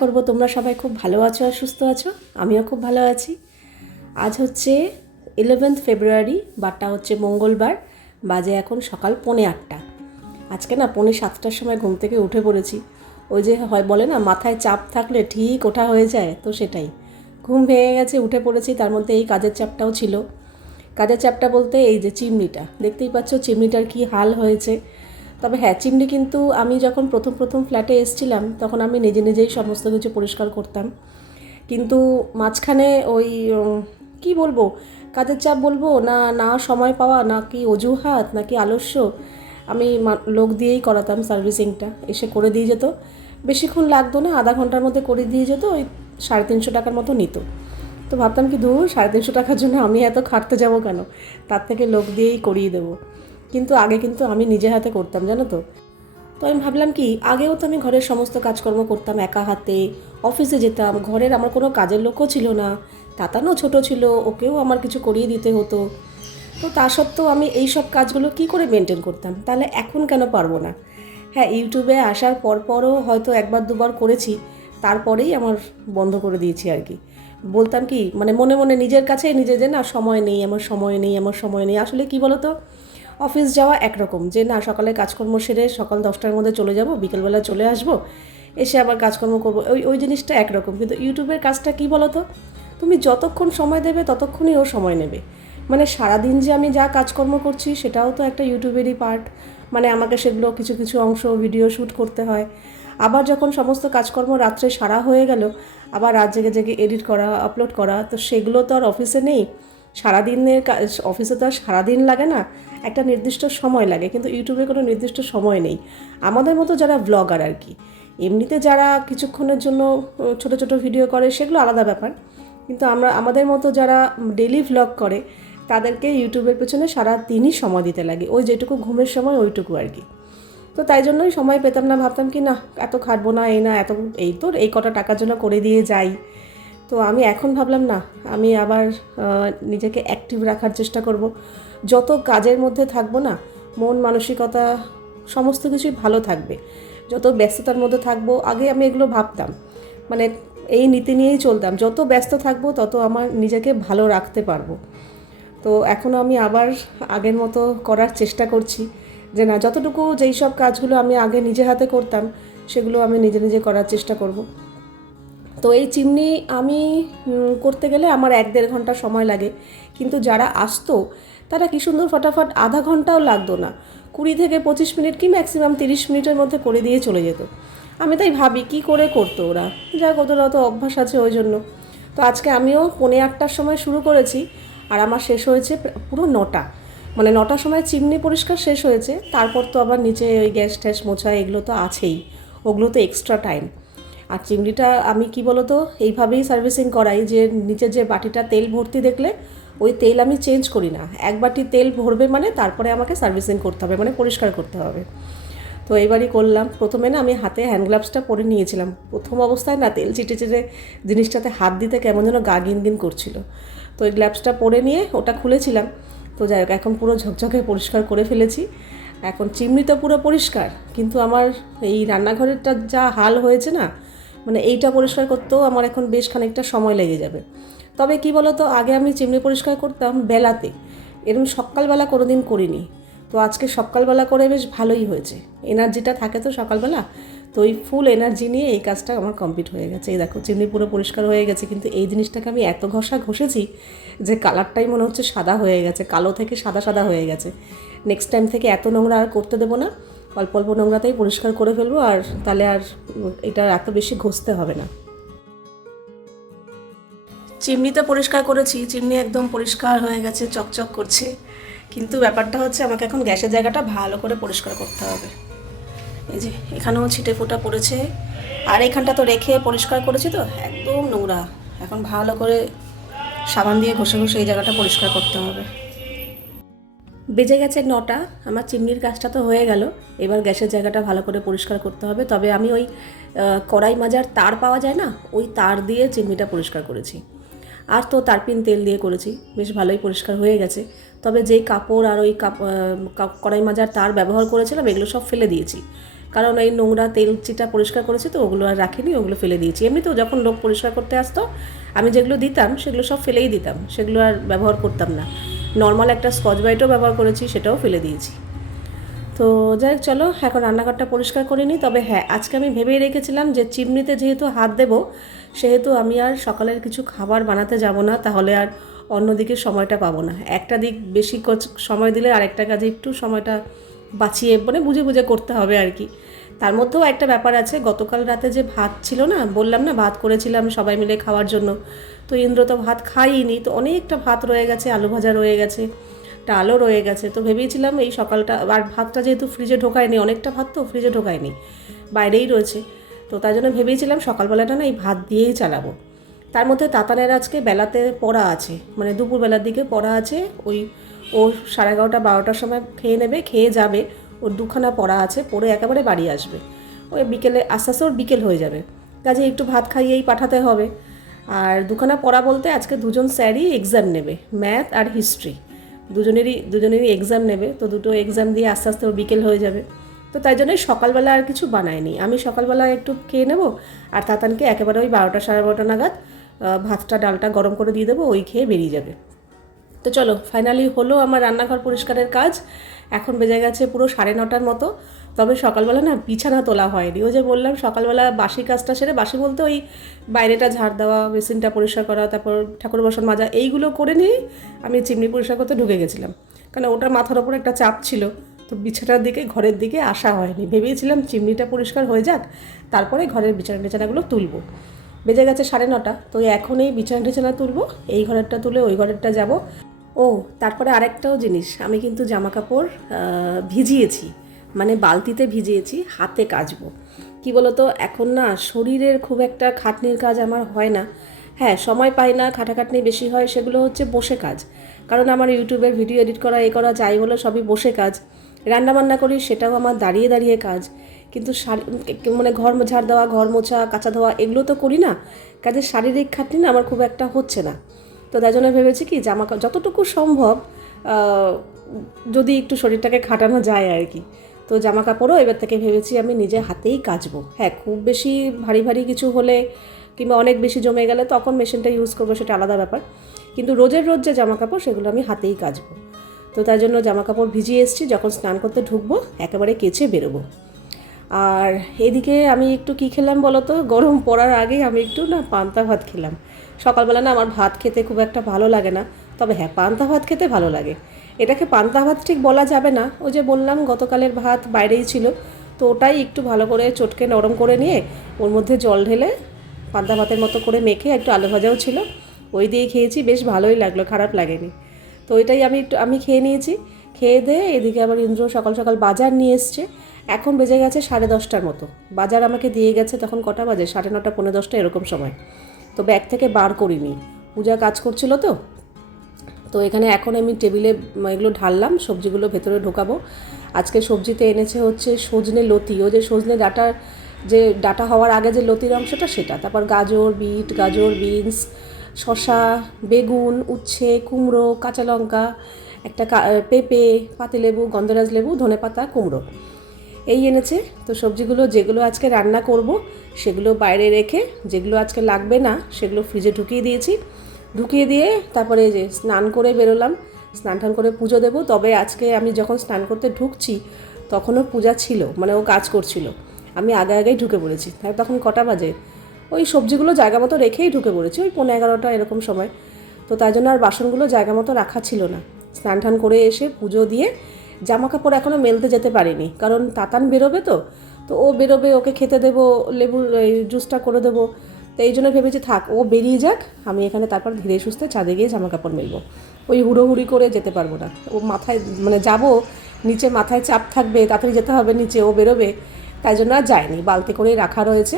করব, তোমরা সবাই খুব ভালো আছো আর সুস্থ আছো? আমিও খুব ভালো আছি। আজ হচ্ছে ইলেভেন্থ ফেব্রুয়ারি বারটা হচ্ছে মঙ্গলবার, বাজে এখন সকাল পৌনে আটটা। আজকে না পৌনে সাতটার সময় ঘুম থেকে উঠে পড়েছি। ওই যে হয় বলে না, মাথায় চাপ থাকলে ঠিক ওঠা হয়ে যায়, তো সেটাই। ঘুম ভেঙে গেছে, উঠে পড়েছি, তার মধ্যে এই কাজের চাপটাও ছিল। কাজের চাপটা বলতে এই যে চিমনিটা, দেখতেই পাচ্ছ চিমনিটার কি হাল হয়েছে। তবে হ্যাঁ চিমনি কিন্তু আমি যখন প্রথম প্রথম ফ্ল্যাটে এসেছিলাম, তখন আমি নিজে নিজেই সমস্ত কিছু পরিষ্কার করতাম। কিন্তু মাঝখানে ওই কি বলব, কাজের চাপ বলব, না না সময় পাওয়া নাকি অজুহাত নাকি আলস্য, আমি লোক দিয়েই করাতাম সার্ভিসিংটা। এসে করে দিয়ে যেত। বেশিক্ষণ লাগতো না, আধা ঘণ্টার মধ্যে করে দিয়ে যেত, ওই সাড়ে তিনশো টাকার মতো নিত। তো ভাবতাম কি দূর সাড়ে তিনশো টাকার জন্য আমি এত খাটতে যাব কেন? তার থেকে লোক দিয়েই করিয়ে দেবো। কিন্তু আগে কিন্তু আমি নিজে হাতে করতাম, জানো তো। তো আমি ভাবলাম কি, আগেও তো আমি ঘরের সমস্ত কাজকর্ম করতাম একা হাতে, অফিসে যেতাম, ঘরের আমার কোনো কাজের লোকও ছিল না তাতানো ছোট ছিল, ওকেও আমার কিছু করিয়ে দিতে হতো। তো তা সত্ত্বেও আমি এই সব কাজগুলো কি করে মেনটেন করতাম? তাহলে এখন কেন পারব না? হ্যাঁ ইউটিউবে আসার পর পরও হয়তো একবার দুবার করেছি, তারপরেই আমার বন্ধ করে দিয়েছি আর কি। বলতাম কি মানে মনে মনে নিজের কাছে নিজে যে না, সময় নেই, আমার সময় নেই, আমার সময় নেই, আসলে কি বলতো? অফিস যাওয়া একরকম। যে না সকালে কাজকর্ম সেরে সকাল দশটার মধ্যে চলে যাব, বিকেলবেলা চলে আসব, এসে আবার কাজকর্ম করব, ওই ওই জিনিসটা একরকম। কিন্তু ইউটিউবের কাজটা কি বলো তো তুমি যতক্ষণ সময় দেবে ততক্ষণই ও সময় নেবে। মানে সারাদিন যে আমি যা কাজকর্ম করছি সেটাও তো একটা ইউটিউবেরই পার্ট। মানে আমাকে সেগুলো কিছু কিছু অংশ ভিডিও শ্যুট করতে হয়। আবার যখন সমস্ত কাজকর্ম রাত্রে সারা হয়ে গেল, আবার রাত জেগে জেগে এডিট করা আপলোড করা, তো সেগুলো তো আর অফিসে নেই। সারাদিনের কাজ অফিসে তো আর সারাদিন লাগে না, একটা নির্দিষ্ট সময় লাগে, কিন্তু ইউটিউবে কোনো নির্দিষ্ট সময় নেই। আমাদের মতো যারা ব্লগার আর কি, এমনিতে যারা কিছুক্ষণের জন্য ছোট ছোট ভিডিও করে, সেগুলো আলাদা ব্যাপার। কিন্তু আমরা, আমাদের মতো যারা ডেলি ভ্লগ করে, তাদেরকে ইউটিউবের পেছনে সারা দিনই সময় দিতে লাগে। ওই যেটুকু ঘুমের সময়, ওইটুকু আর কি। তো তাই জন্যই সময় পেতাম না, ভাবতাম কি না, এত খাটবো না, এই না, এত, এই তো, এই কটা টাকার জন্য করে দিয়ে যাই। তো আমি এখন ভাবলাম, না, আমি আবার নিজেকে অ্যাক্টিভ রাখার চেষ্টা করব। যত কাজের মধ্যে থাকব না, মন, মানসিকতা সমস্ত কিছুই ভালো থাকবে। যত ব্যস্ততার মধ্যে থাকব, আগে আমি এগুলো ভাবতাম। মানে এই নীতি নিয়েই চলতাম। যত ব্যস্ত থাকব, তত আমার নিজেকে ভালো রাখতে পারব। তো এখন আমি আবার আগের মতো করার চেষ্টা করছি যে, না, যতটুকু যেই সব কাজগুলো আমি আগে নিজে হাতে করতাম, সেগুলো আমি নিজে নিজে করার চেষ্টা করব। তো এই চিমনি আমি করতে গেলে আমার এক দেড় ঘণ্টা সময় লাগে। কিন্তু যারা আসতো, তারা কি সুন্দর ফটাফট আধা ঘন্টাও লাগতো না। কুড়ি থেকে পঁচিশ মিনিট কি ম্যাক্সিমাম তিরিশ মিনিটের মধ্যে করে দিয়ে চলে যেত। আমি তাই ভাবি, কি করে করতো ওরা? যাক, ওদের অত অভ্যাস আছে ওই জন্য। তো আজকে আমিও পৌনে আটটার সময় শুরু করেছি, আর আমার শেষ হয়েছে পুরো নটা। মানে নটার সময় চিমনি পরিষ্কার শেষ হয়েছে, তারপর তো আবার নিচে ওই গ্যাস ট্যাস মোছা এগুলো তো আছেই। ওগুলো তো এক্সট্রা টাইম আর চিংড়িটা আমি কি বলতো, এইভাবেই সার্ভিসিং করাই যে নিচে যে বাটিটা তেল ভর্তি দেখলে, ওই তেল আমি চেঞ্জ করি না। এক বাটি তেল ভরবে মানে তারপরে আমাকে সার্ভিসিং করতে হবে মানে পরিষ্কার করতে হবে। তো এইবারই করলাম। প্রথমে না আমি হাতে হ্যান্ড গ্লাভসটা পরে নিয়েছিলাম। প্রথম অবস্থায় না তেল চিটে চিটে জিনিসটাতে হাত দিতে কেমন যেন গা গিন গিন করছিল। তো ওই গ্লাভসটা পরে নিয়ে ওটা খুলেছিলাম। তো যাই হোক, এখন পুরো ঝকঝকে পরিষ্কার করে ফেলেছি। এখন চিমনি তো পুরো পরিষ্কার, কিন্তু আমার এই রান্নাঘরেরটা যা হাল হয়েছে না মানে এইটা পরিষ্কার করতেও আমার এখন বেশ খানিকটা সময় লেগে যাবে। তবে কি বলতো, আগে আমি চিমনি পরিষ্কার করতাম বেলাতে। এরকম সকালবেলা কোনো দিন করিনি। তো আজকে সকালবেলা করে বেশ ভালোই হয়েছে। এনার্জিটা থাকে তো সকালবেলা। তো ওই ফুল এনার্জি নিয়ে এই কাজটা আমার কমপ্লিট হয়ে গেছে। এই দেখো, চিমনি পুরো পরিষ্কার হয়ে গেছে। কিন্তু এই জিনিসটাকে আমি এত ঘষা ঘষেছি যে কালারটাই মনে হচ্ছে সাদা হয়ে গেছে, কালো থেকে সাদা সাদা হয়ে গেছে। নেক্সট টাইম থেকে এত নোংরা আর করতে দেবো না। অল্প অল্প নোংরাতেই পরিষ্কার করে ফেলব আর তাহলে আর এটা এত বেশি ঘষতে হবে না। চিমনিতে পরিষ্কার করেছি, চিমনি একদম পরিষ্কার হয়ে গেছে, চকচক করছে। কিন্তু ব্যাপারটা হচ্ছে আমাকে এখন গ্যাসের জায়গাটা ভালো করে পরিষ্কার করতে হবে। এই যে এখানেও ছিটে ফোটা পড়েছে। আর এখানটা তো রেখে পরিষ্কার করেছি তো, একদম নোংরা। এখন ভালো করে সাবান দিয়ে ঘষে ঘষে এই জায়গাটা পরিষ্কার করতে হবে। বেজে গেছে নটা, আমার চিমনির কাজটা তো হয়ে গেল। এবার গ্যাসের জায়গাটা ভালো করে পরিষ্কার করতে হবে। তবে আমি ওই কড়াই মাজার তার পাওয়া যায় না? ওই তার দিয়ে চিমনিটা পরিষ্কার করেছি। আর তো তারপিন তেল দিয়ে করেছি। বেশ ভালোই পরিষ্কার হয়ে গেছে। তবে যেই কাপড় আর ওই কড়াই মাজার তার ব্যবহার করেছিলাম, এগুলো সব ফেলে দিয়েছি। কারণ এই নোংরা তেল চিটা পরিষ্কার করেছি তো, ওগুলো আর রাখিনি, ওগুলো ফেলে দিয়েছি। এমনিতেও যখন লোক পরিষ্কার করতে আসতো, আমি যেগুলো দিতাম, সেগুলো সব ফেলেই দিতাম। সেগুলো আর ব্যবহার করতাম না। নর্মাল একটা স্কচ ব্রাইটও ব্যবহার করেছি, সেটাও ফেলে দিয়েছি। তো যাই হোক, চলো, এখন রান্নাঘরটা পরিষ্কার করে নিই। তবে হ্যাঁ আজকে আমি ভেবেই রেখেছিলাম যে চিমনিতে যেহেতু হাত দেবো, সেহেতু আমি আর সকালের কিছু খাবার বানাতে যাব না, তাহলে আর অন্যদিকে সময়টা পাবো না। একটা দিক বেশি সময় দিলে আরেকটা কাজে একটু সময়টা বাঁচিয়ে মানে বুঝে বুঝে করতে হবে আর কি। তার মধ্যেও একটা ব্যাপার আছে, গতকাল রাতে যে ভাত ছিল না, বললাম না ভাত করেছিলাম সবাই মিলে খাওয়ার জন্য। তো ইন্দ্র তো ভাত খাইনি, তো অনেকটা ভাত রয়ে গেছে, আলু ভাজা রয়ে গেছে, ডালও রয়ে গেছে। তো ভেবেছিলাম এই সকালটা, আর ভাতটা যেহেতু ফ্রিজে ঢোকায়নি, অনেকটা ভাত তো ফ্রিজে ঢোকায়নি, বাইরেই রয়েছে। তো তাই জন্য ভেবেছিলাম সকালবেলাটা না এই ভাত দিয়েই চালাবো। তার মধ্যে তাতানের আজকে বেলাতে পড়া আছে মানে দুপুরবেলার দিকে পড়া আছে, ওই ও সাড়ে এগারোটা, বারোটার সময় খেয়ে নেবে, খেয়ে যাবে ওর দুখানা পড়া আছে, পড়ে একেবারে বাড়ি আসবে। ওই বিকেলে, আস্তে আস্তে ওর বিকেল হয়ে যাবে। কাজে একটু ভাত খাইয়েই পাঠাতে হবে। আর দুখানা পড়া বলতে আজকে দুজন স্যারই এক্সাম নেবে ম্যাথ আর হিস্ট্রি দুজনেরই দুজনেরই এক্সাম নেবে, তো দুটো এক্সাম দিয়ে আস্তে আস্তে ওর বিকেল হয়ে যাবে। তো তাই জন্যই সকালবেলা আর কিছু বানায়নি। আমি সকালবেলা একটু খেয়ে নেব, আর তাতানকে একেবারে ওই বারোটা সাড়ে বারোটা নাগাদ ভাতটা, ডালটা গরম করে দিয়ে দেবো, ওই খেয়ে বেরিয়ে যাবে। তো চলো ফাইনালি হলো আমার রান্নাঘর পরিষ্কারের কাজ। এখন বেজে গেছে পুরো সাড়ে নটার মতো। তবে সকালবেলা না বিছানা তোলা হয়নি। ওই যে বললাম, সকালবেলা বাসি কাজটা সেরে বাসি বলতে ওই বাইরেটা ঝাড় দেওয়া, বেসিনটা পরিষ্কার করা, তারপর ঠাকুর বাসন মাজা, এইগুলো করে নিয়ে আমি চিমনি পরিষ্কার করতে ঢুকে গেছিলাম। কারণ ওটার মাথার ওপর একটা চাপ ছিল, তো বিছানার দিকে, ঘরের দিকে আসা হয়নি। ভেবেছিলাম চিমনিটা পরিষ্কার হয়ে যাক, তারপরে ঘরের বিছানা বিছানাগুলো তুলবো। বেজে গেছে সাড়ে নটা, তো এখন এই বিছানা টিছানা তুলবো, এই ঘরেরটা তুলে ওই ঘরেরটা যাব। ও, তারপরে আরেকটাও জিনিস, আমি কিন্তু জামা কাপড় ভিজিয়েছি মানে বালতিতে ভিজিয়েছি, হাতে কাচবো। কি বলতো, এখন না শরীরের খুব একটা খাটনির কাজ আমার হয় না। হ্যাঁ সময় পাই না, খাটাখাটনি বেশি হয়, সেগুলো হচ্ছে বসে কাজ। কারণ আমার ইউটিউবের ভিডিও এডিট করা, এ করা, যাই বলো, সবই বসে কাজ। রান্না বান্না করি, সেটাও আমার দাঁড়িয়ে দাঁড়িয়ে কাজ। কিন্তু মানে ঘর ঝাড় দেওয়া, ঘর মোছা, কাঁচা ধোয়া, এগুলো তো করি না। কাজে শারীরিক খাটনি না আমার খুব একটা হচ্ছে না। তো তাই জন্য ভেবেছি কি জামা যতটুকু সম্ভব যদি একটু শরীরটাকে খাটানো যায় আর কি। তো জামা কাপড়ও এবার থেকে ভেবেছি আমি নিজে হাতেই কাচবো। হ্যাঁ খুব বেশি ভারী ভারী কিছু হলে কিংবা অনেক বেশি জমে গেলে তখন মেশিনটা ইউজ করব সেটা আলাদা ব্যাপার। কিন্তু রোজের রোজ যে জামা কাপড়, সেগুলো আমি হাতেই কাচবো। তো তাই জন্য জামা কাপড় ভিজিয়ে এসেছি, যখন স্নান করতে ঢুকবো, একেবারে কেচে বেরোবো। আর এদিকে আমি একটু কি খেলাম বলো তো গরম পড়ার আগেই আমি একটু না পান্তা ভাত খেলাম। সকালবেলা না আমার ভাত খেতে খুব একটা ভালো লাগে না। তবে হ্যাঁ পান্তা ভাত খেতে ভালো লাগে। এটাকে পান্তা ভাত ঠিক বলা যাবে না। ওই যে বললাম, গতকালের ভাত বাইরেই ছিল। তো ওটাই একটু ভালো করে চটকে নরম করে নিয়ে ওর মধ্যে জল ঢেলে পান্তা ভাতের মতো করে মেখে একটু আলু ভাজাও ছিল। ওই দিয়ে খেয়েছি, বেশ ভালোই লাগল, খারাপ লাগেনি। তো ওইটাই আমি একটু, আমি খেয়ে নিয়েছি। খেয়ে দিয়ে এদিকে আবার ইন্দ্র সকাল সকাল বাজার নিয়ে এসছে। এখন বেজে গেছে সাড়ে দশটার মতো। বাজার আমাকে দিয়ে গেছে তখন কটা বাজে? সাড়ে নটা পনেরো দশটা এরকম সময়। তো ব্যাগ থেকে বার করিনি। পূজা কাজ করছিল তো। তো এখানে এখন আমি টেবিলে এগুলো ঢাললাম, সবজিগুলো ভেতরে ঢোকাবো। আজকে সবজিতে এনেছে হচ্ছে সজনে লতি। ও যে সজনে ডাটার যে ডাটা হওয়ার আগে যে লতির অংশটা, সেটা। তারপর গাজর, বিট, গাজর, বিনস শশা বেগুন, উচ্ছে, কুমড়ো, কাঁচা লঙ্কা, একটা পেঁপে, পাতিলেবু, গন্ধরাজ লেবু, ধনেপাতা, কুমড়ো। এই এনেছে। তো সবজিগুলো, যেগুলো আজকে রান্না করব, সেগুলো বাইরে রেখে, যেগুলো আজকে লাগবে না, সেগুলো ফ্রিজে ঢুকিয়ে দিয়েছি। ঢুকিয়ে দিয়ে তারপরে যে স্নান করে বেরোলাম। স্নান টান করে পুজো দেবো। তবে আজকে আমি যখন স্নান করতে ঢুকছি, তখনও পূজা ছিল মানে ও কাজ করছিল। আমি আগে আগেই ঢুকে পড়েছি। তাই তখন কটা বাজে? ওই সবজিগুলো জায়গা মতো রেখেই ঢুকে পড়েছি। ওই পনেরো এগারোটা এরকম সময়। তো তাই জন্য আর বাসনগুলো জায়গা মতো রাখা ছিল না। স্নান টান করে এসে পুজো দিয়ে জামা কাপড় এখনও মেলতে যেতে পারিনি, কারণ তাতান বেরোবে তো। তো ও বেরোবে, ওকে খেতে দেবো লেবুর জুসটা করে দেবো। তো এই জন্য ভেবেছি থাক, ও বেরিয়ে যাক, আমি এখানে তারপর ধীরে সুস্থে ছাদে গিয়ে জামা কাপড় মেলবো। ওই হুড়োহুড়ি করে যেতে পারব না। ও মাথায় মানে যাব, নিচে মাথায় চাপ থাকবে, তাড়াতাড়ি যেতে হবে, নিচে ও বেরোবে, তাই জন্য আর যায়নি। বালতি করেই রাখা রয়েছে।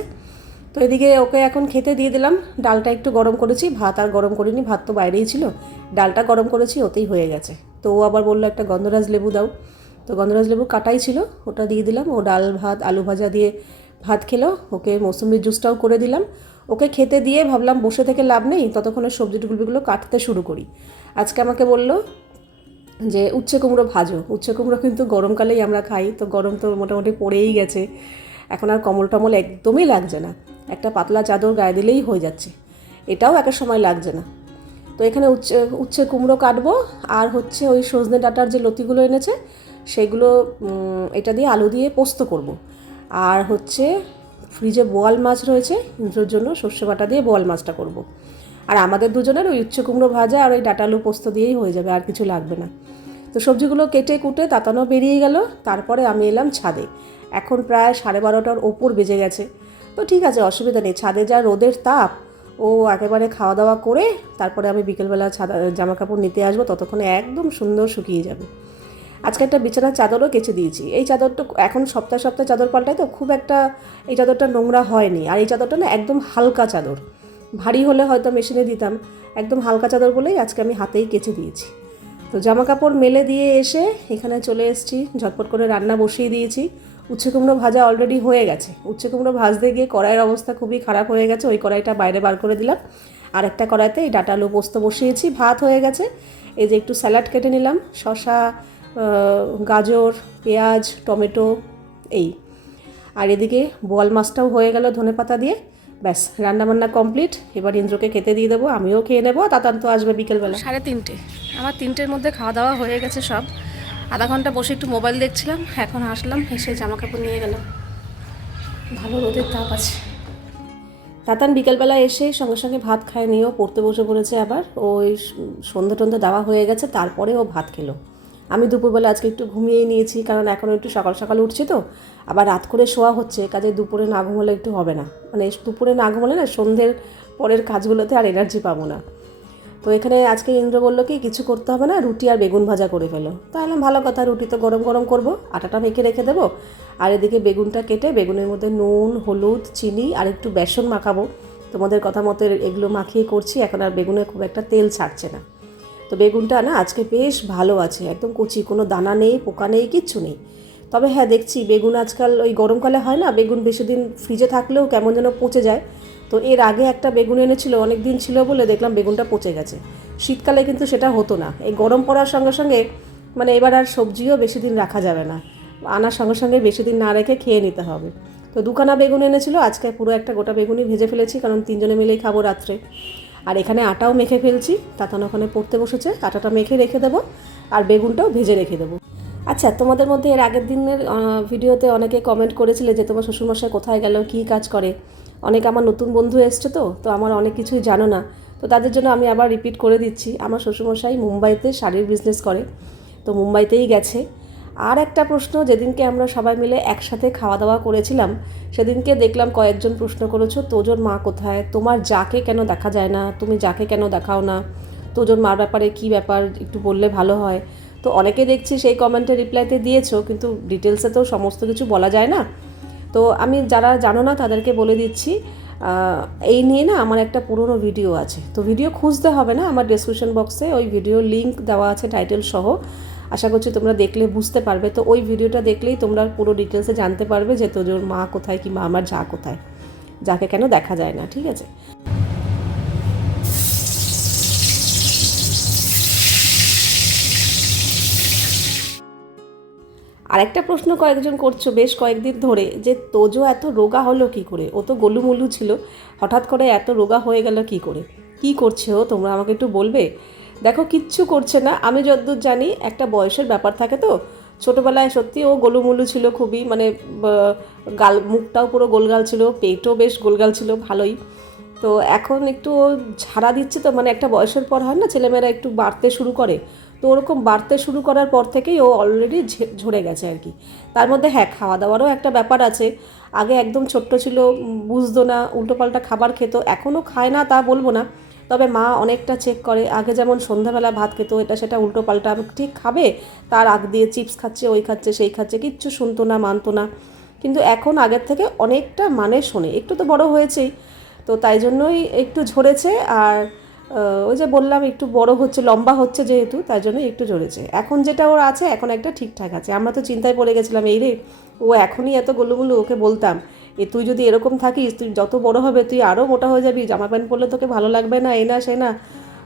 তো এদিকে ওকে এখন খেতে দিয়ে দিলাম। ডালটা একটু গরম করেছি, ভাত আর গরম করিনি, ভাত তো বাইরেই ছিল। ডালটা গরম করেছি, ওতেই হয়ে গেছে। তো ও আবার বলল, একটা গন্ধরাজ লেবু দাও। তো গন্ধরাজ লেবু কাটাই ছিল, ওটা দিয়ে দিলাম। ও ডাল, ভাত, আলু ভাজা দিয়ে ভাত খেলো। ওকে মৌসুমির জুসটাও করে দিলাম। ওকে খেতে দিয়ে ভাবলাম, বসে থেকে লাভ নেই, ততক্ষণে সবজি টুকুবিগুলো কাটতে শুরু করি। আজকে আমাকে বলল যে, উচ্ছে কুমড়ো ভাজো। উচ্ছে কুমড়ো কিন্তু গরমকালেই আমরা খাই, তো গরম তো মোটামুটি পড়েই গেছে। এখন আর কমল টমল একদমই লাগছে না। একটা পাতলা চাদর গায়ে দিলেই হয়ে যাচ্ছে। এটাও একটা সময় লাগছে না। তো এখানে উচ্ছে উচ্ছে কুমড়ো কাটবো আর হচ্ছে ওই সজনে ডাটার যে লতিগুলো এনেছে, সেগুলো এটা দিয়ে আলু দিয়ে পোস্ত করব। আর হচ্ছে ফ্রিজে বোয়াল মাছ রয়েছে ইন্দ্রর জন্য সর্ষে বাটা দিয়ে বোয়াল মাছটা করব। আর আমাদের দুজনের ওই উচ্ছে কুমড়ো ভাজা আর ওই ডাটা আলু পোস্ত দিয়েই হয়ে যাবে, আর কিছু লাগবে না। তো সবজিগুলো কেটে কুটে তাতানো বেরিয়ে গেল, তারপরে আমি এলাম ছাদে। এখন প্রায় সাড়ে বারোটার ওপর বেজে গেছে। তো ঠিক আছে, অসুবিধা নেই। ছাদে যা রোদের তাপ, ও একেবারে খাওয়া দাওয়া করে তারপরে আমি বিকেলবেলা ছাদা জামা কাপড় নিতে আসব, ততক্ষণে একদম সুন্দর শুকিয়ে যাবে। আজকে একটা বিছানার চাদরও কেচে দিয়েছি। এই চাদরটা এখন সপ্তাহ সপ্তাহ চাদর পাল্টাই তো খুব একটা এই চাদরটা নোংরা হয়নি। আর এই চাদরটা না একদম হালকা চাদর। ভারী হলে হয়তো মেশিনে দিতাম। একদম হালকা চাদর বলেই আজকে আমি হাতেই কেচে দিয়েছি। তো জামা কাপড় মেলে দিয়ে এসে এখানে চলে এসেছি, ঝটপট করে রান্না বসিয়ে দিয়েছি। উচ্ছে কুমড়ো ভাজা অলরেডি হয়ে গেছে। উচ্ছে কুমড়ো ভাজতে গিয়ে কড়াইয়ের অবস্থা খুবই খারাপ হয়ে গেছে। ওই কড়াইটা বাইরে বার করে দিলাম। আর একটা কড়াইতে এই ডাটা আলু পোস্ত বসিয়েছি। ভাত হয়ে গেছে। এই যে একটু স্যালাড কেটে নিলাম। শশা গাজর, পেঁয়াজ, টমেটো, এই। আর এদিকে বোয়াল মাছটাও হয়ে গেল ধনে পাতা দিয়ে। ব্যাস, রান্নাবান্না কমপ্লিট এবার ইন্দ্রকে খেতে দিয়ে দেবো। আমিও খেয়ে নেব। তাতান তো আসবে বিকেলবেলা। সাড়ে তিনটে। আমার তিনটের মধ্যে খাওয়া দাওয়া হয়ে গেছে সব। আধা ঘণ্টা বসে একটু মোবাইল দেখছিলাম, এখন আসলাম, এসে জামা কাপড় নিয়ে গেলাম। ভালো রোদের তাপ আছে। তাতান বিকেলবেলা এসে সঙ্গে সঙ্গে ভাত খায় নিয়েও পড়তে বসে পড়েছে আবার। ওই সন্ধ্যে টন্ধে দেওয়া হয়ে গেছে তারপরে ও ভাত খেলো। আমি দুপুরবেলা আজকে একটু ঘুমিয়েই নিয়েছি, কারণ এখন একটু সকাল সকাল উঠছি তো। আবার রাত করে শোয়া হচ্ছে, কাজে দুপুরে না ঘুমোলে একটু হবে না। মানে দুপুরে না ঘুমোলে না, সন্ধ্যের পরের কাজগুলোতে আর এনার্জি পাবো না। তো এখানে আজকে ইন্দ্র বলল কি, কিছু করতে হবে না, রুটি আর বেগুন ভাজা করে ফেলো। তাহলে ভালো কথা, রুটি তো গরম গরম করব, আটাটা মেখে রেখে দেবো। আর এদিকে বেগুনটা কেটে, বেগুনের মধ্যে নুন, হলুদ, চিনি আর একটু বেসন মাখাবো। তোমাদের কথা মতো এগুলো মাখিয়ে করছি, এখন আর বেগুনে খুব একটা তেল ছাড়ছে না। তো বেগুনটা না আজকে বেশ ভালো আছে, একদম কুচি, কোনো দানা নেই, পোকা নেই, কিচ্ছু নেই। তবে হ্যাঁ দেখছি বেগুন আজকাল ওই গরমকালে হয় না, বেগুন বেশি দিন ফ্রিজে থাকলেও কেমন যেন পচে যায়। তো এর আগে একটা বেগুন এনেছিল অনেক দিন ছিল বলে দেখলাম বেগুনটা পচে গেছে। শীতকালে কিন্তু সেটা হতো না। এই গরম পড়ার সঙ্গে সঙ্গে মানে এবার আর সবজিও বেশি দিন রাখা যাবে না। আনার সঙ্গে সঙ্গে বেশি দিন না রেখে খেয়ে নিতে হবে। তো দুখানা বেগুন এনেছিল, আজকে পুরো একটা গোটা বেগুনই ভেজে ফেলেছি, কারণ তিনজনে মিলেই খাব রাত্রে। আর এখানে আটাও মেখে ফেলছি, তাতান ওখানে পড়তে বসেছে, আটাটা মেখে রেখে দেবো, আর বেগুনটাও ভেজে রেখে দেবো। আচ্ছা তোমাদের মধ্যে এর আগের দিনের ভিডিওতে অনেকে কমেন্ট করেছিলে যে তোমার শ্বশুরমশাই কোথায় গেল, কী কাজ করে? অনেক আমার নতুন বন্ধু এসছে তো তো আমার অনেক কিছুই জানো না। তো তাদের জন্য আমি আবার রিপিট করে দিচ্ছি। আমার শ্বশুরমশাই মুম্বাইতে শাড়ির বিজনেস করে, তো মুম্বাইতেই গেছে। আর একটা প্রশ্ন, যেদিনকে আমরা সবাই মিলে একসাথে খাওয়া দাওয়া করেছিলাম, সেদিনকে দেখলাম কয়েকজন প্রশ্ন করেছ, তোজোর মা কোথায়? তোমার যাকে কেন দেখা যায় না? তুমি যাকে কেন দেখাও না? তোজোর মার ব্যাপারে কি ব্যাপার? একটু বললে ভালো হয়। তো অনেকে দেখছি সেই কমেন্টে রিপ্লাইতে দিয়েছ, কিন্তু ডিটেলসে তো সমস্ত কিছু বলা যায় না। তো আমি যারা জানো না তাদেরকে বলে দিচ্ছি এই নিয়ে না আমার একটা পুরনো ভিডিও আছে। তো ভিডিও খুঁজতে হবে না, আমার ডেসক্রিপশন বক্সে ওই ভিডিও লিঙ্ক দেওয়া আছে টাইটেল সহ। আশা করছি তোমরা দেখলে বুঝতে পারবে। তো ওই ভিডিওটা দেখলেই তোমরা পুরো ডিটেলসে জানতে পারবে যে তোজোর মা কোথায় কিংবা আমার যা কোথায়। যাকে কেন দেখা যায় না, ঠিক আছে? আরেকটা প্রশ্ন কয়েকজন করছ বেশ কয়েকদিন ধরে যে তোজো এত রোগা হলো কি করে? ও তো গোলুমুলু ছিল, হঠাৎ করে এত রোগা হয়ে গেল কি করে? কি করছে ও? তোমরা আমাকে একটু বলবে? দেখো, কিচ্ছু করছে না। আমি যতদূর জানি, একটা বয়সের ব্যাপার থাকে তো। ছোটোবেলায় সত্যি ও গোলুমুলু ছিল খুবই মানে গাল, মুখটাও পুরো গোলগাল ছিল, পেটও বেশ গোলগাল ছিল, ভালোই। তো এখন একটু ঝাড়া দিচ্ছে তো মানে একটা বয়সের পর হয় না, ছেলেমেয়েরা একটু বাড়তে শুরু করে। তো ওরকম বাড়তে শুরু করার পর থেকেই ও অলরেডি ঝরে গেছে আর কি। তার মধ্যে হ্যাঁ খাওয়া দাওয়ারও একটা ব্যাপার আছে। আগে একদম ছোট্ট ছিল বুঝতো না, উল্টোপাল্টা খাবার খেত, এখনও খায় না তা বলব না। তবে মা অনেকটা চেক করে, আগে যেমন সন্ধ্যাবেলা ভাত খেত, এটা সেটা উল্টোপাল্টা ঠিক খাবে, তার আগ দিয়ে চিপস খাচ্ছে, ওই খাচ্ছে, সেই খাচ্ছে, কিচ্ছু শুনতো না, মানতো না। কিন্তু এখন আগের থেকে অনেকটা মানে শোনে, একটু তো বড় হয়েছেই, তো তাই জন্যই একটু ঝরেছে, আর ওই যে বললাম, একটু বড় হচ্ছে, লম্বা হচ্ছে যেহেতু তাই জন্য একটু ঝরেছে এখন যেটা ওর আছে, এখন একটা ঠিকঠাক আছে। আমরা তো চিন্তায় পড়ে গেছিলাম, এই রে, ও এখনই এত গোলুমুলু, ওকে বলতাম, এ, তুই যদি এরকম থাকিস, তুই যত বড় হবে, তুই আরও মোটা হয়ে যাবি, জামা প্যান্ট পরলে তোকে ভালো লাগবে না, এ না, সে না।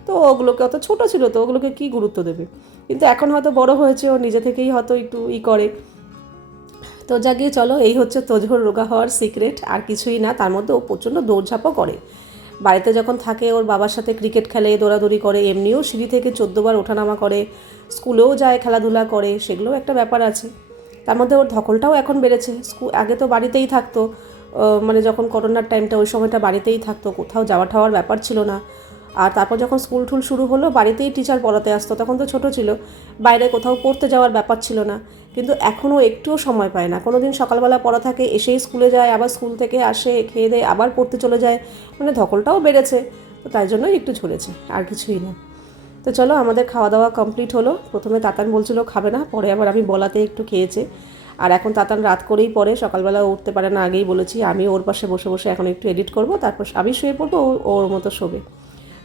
তো ওগুলোকে, অত ছোটো ছিল তো, ওগুলোকে কী গুরুত্ব দেবে? কিন্তু এখন হয়তো বড় হয়েছে, ও নিজে থেকেই হয়তো একটু ই করে। তো জাগিয়ে চলো, এই হচ্ছে তোজোর রোগা হওয়ার সিক্রেট, আর কিছুই না, তার মধ্যে ও প্রচণ্ড দৌড়ঝাঁপও করে। বাড়িতে যখন থাকে, ওর বাবার সাথে ক্রিকেট খেলে, দৌড়াদৌড়ি করে, এমনিও সিঁড়ি থেকে চোদ্দোবার ওঠানামা করে, স্কুলেও যায়, খেলাধুলা করে, সেগুলোও একটা ব্যাপার আছে। তার মধ্যে ওর ধকলটাও এখন বেড়েছে। স্কুল আগে তো বাড়িতেই থাকতো। মানে যখন করোনার টাইমটা ওই সময়টা বাড়িতেই থাকতো, কোথাও যাওয়া ঠাওয়ার ব্যাপার ছিল না। আর তারপর যখন স্কুল টুল শুরু হলো, বাড়িতেই টিচার পড়াতে আসতো। তখন তো ছোট ছিল, বাইরে কোথাও পড়তে যাওয়ার ব্যাপার ছিল না। কিন্তু এখনও একটুও সময় পায় না। কোনো দিন সকালবেলা পড়া থাকে, এসেই স্কুলে যায়, আবার স্কুল থেকে আসে, খেয়ে দেয়ে আবার পড়তে চলে যায়। মানে ধকলটাও বেড়েছে, তো তাই জন্যই একটু ঝরেছে, আর কিছুই না। তো চলো, আমাদের খাওয়া দাওয়া কমপ্লিট হলো। প্রথমে তাতান বলছিল, খাবে না। পরে আবার আমি বলাতে একটু খেয়েছে। আর এখন তাতান রাত করেই পরে সকালবেলা উঠতে পারে না, আগেই বলেছি, আমি ওর পাশে বসে বসে এখন একটু এডিট করব, তারপর আমি শুয়ে পড়ব, ও, ওর মতো শোবে।